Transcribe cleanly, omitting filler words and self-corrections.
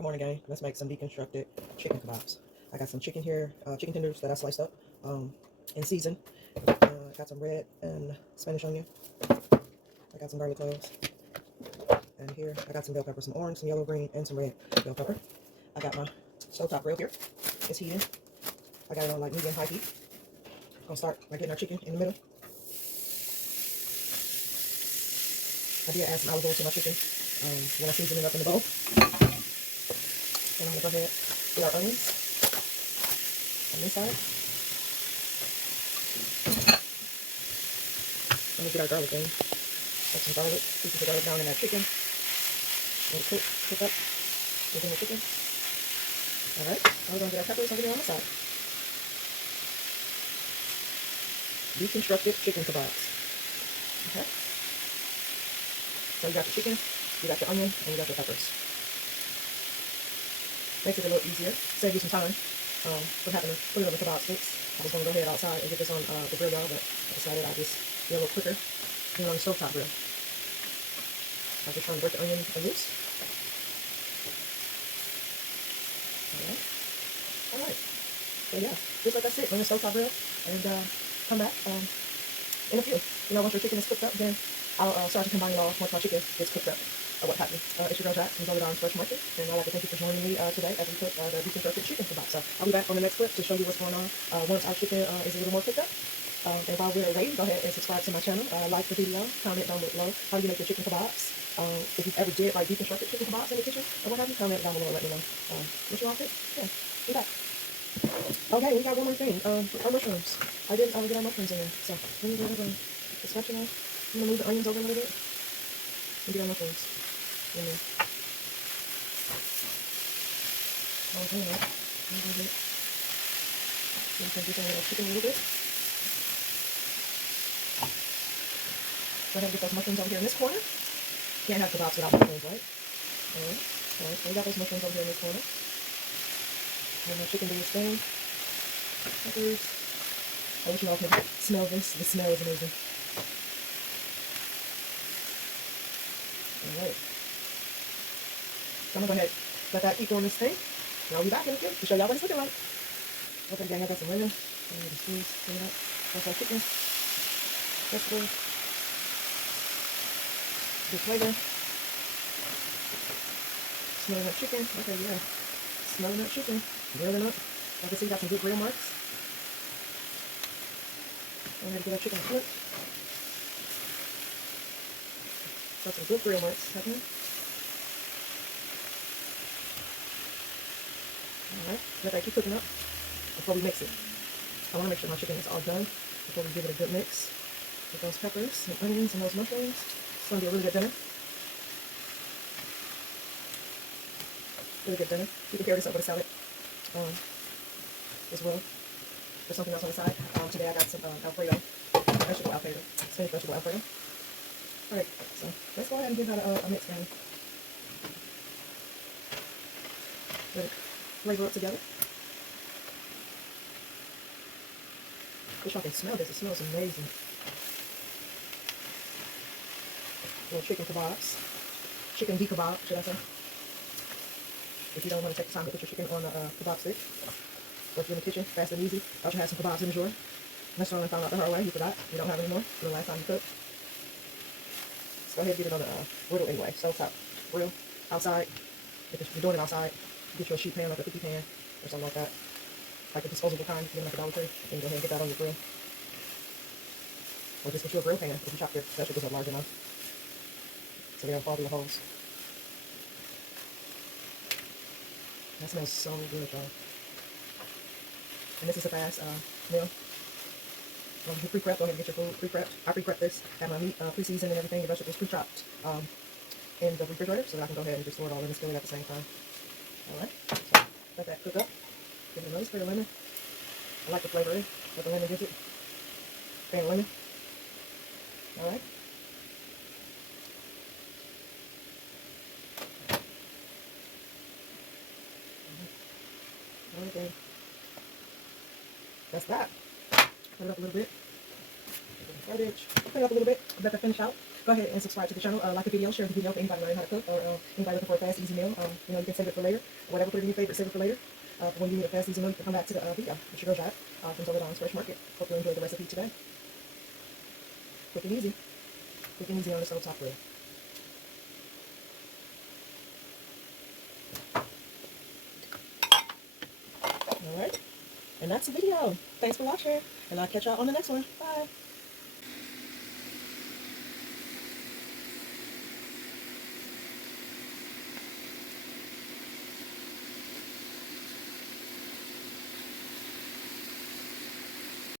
Good morning, gang. Let's make some deconstructed chicken kebabs. I got some chicken here, chicken tenders that I sliced up and seasoned. Got some red and Spanish onion. I got some garlic cloves. And here I got some bell pepper, some orange, some yellow, green, and some red bell pepper. I got my stovetop grill here. It's heating. I got it on like medium high heat. I'm gonna start by getting our chicken in the middle. I did add some olive oil to my chicken when I seasoned it up in the bowl. And I'm gonna go ahead with our onions on this side. Let me get our garlic in. Put some garlic, pieces of garlic down in that chicken. And cook up within the chicken. Alright, now we're gonna get our peppers over there on the side. Deconstructed chicken kebabs. Okay. So you got the chicken, you got your onion, and you got your peppers. Makes it a little easier, save you some time from having to put it on the kebab sticks. I was going to go ahead outside and get this on the grill, y'all, but I decided I'd just be a little quicker doing it on the stovetop grill. I'm just trying to break the onion loose. Alright. So yeah, just let that sit on the stovetop grill and come back in a few. You know, once your chicken is cooked up, then I'll start to combine it all once my chicken gets cooked up. What happened? It's your girl Jack from Zoladonsfreshmarket, and I'd like to thank you for joining me today as we cook the Deconstructed Chicken Kabobs. So I'll be back on the next clip to show you what's going on once our chicken is a little more cooked up. And while we're waiting, go ahead and subscribe to my channel, like the video, comment down below how you make your chicken kebabs. If you've ever did like deconstructed chicken kebabs in the kitchen or what have you, comment down below and let me know what you all think. Yeah, be back. Okay, we got one more thing. Our mushrooms. I didn't get our mushrooms in there, so let me go over the spatula. I'm gonna move the onions over a little bit and get our mushrooms in there. Okay, so you can do some of the chicken a little bit. Go ahead and get those mushrooms over here in this corner. Can't have kebabs without mushrooms, right? Alright, so we got those mushrooms over here in this corner. And the chicken doing its thing. Peppers. I wish you all could smell this. The smell is amazing. Alright. So I'm going to go ahead and let that keep doing this thing. And I'll be back in a few to show y'all what it's looking like. Okay, gang, I got some lemon. I'm going to squeeze, clean it up. That's our chicken. Vegetables. Good flavor. Smelling that chicken. Okay, yeah. Smelling that chicken. Grilling up. I can see we got some good grill marks. I'm going to get our chicken flipped. Got some good grill marks happening. Alright, let that keep cooking up before we mix it. I want to make sure my chicken is all done before we give it a good mix with those peppers and onions and those mushrooms. It's going to be a really good dinner. Really good dinner. You can pair this up with a salad as well. There's something else on the side. Today I got some Alfredo, vegetable Alfredo, Spanish vegetable Alfredo. Alright, so let's go ahead and give that a mix, man. Let it flavor up together. Wish y'all can smell this. It smells amazing. Little chicken kebabs. Chicken kebab, should I say. If you don't want to take the time to put your chicken on a kebab stick, or if you're in the kitchen, fast and easy, I should have some kebabs in the drawer. Unless you found out the hard way, you forgot. You don't have any more from the last time you cooked. So go ahead and get it on a griddle anyway. Stovetop grill outside. If you're doing it outside, get you a sheet pan, like a cookie pan or something like that. Like a disposable kind, you get like a Dollar Tree, and go ahead and get that on your grill. Or just get you a grill pan if you chop your vegetables up large enough so they don't fall through the holes. That smells so good, y'all. And this is a fast meal. If you pre-prep, go ahead and get your food pre-prepped. I pre-prepped this, have my meat pre-seasoned and everything, the vegetables pre-chopped in the refrigerator so that I can go ahead and just store it all in the skillet at the same time. Alright, so let that cook up. Give it a nice spray of lemon. I like the flavor in what the lemon gives it. Fan of lemon. Alright. Okay. That's that. Put it up a little bit. Clean it up a little bit. Let that finish out. go ahead and subscribe to the channel. Like the video, share the video for anybody learning how to cook, or anybody looking for a fast, easy meal. You know, you can save it for later, or whatever. Put it in your favorite, save it for later. When you need a fast, easy meal, you can come back to the video. It's your girl Jad from Zoladonsfreshmarket. Hope you enjoyed the recipe today. Quick and easy. Quick and easy on the stove top grill. Alright. And that's the video. Thanks for watching. And I'll catch y'all on the next one. Bye.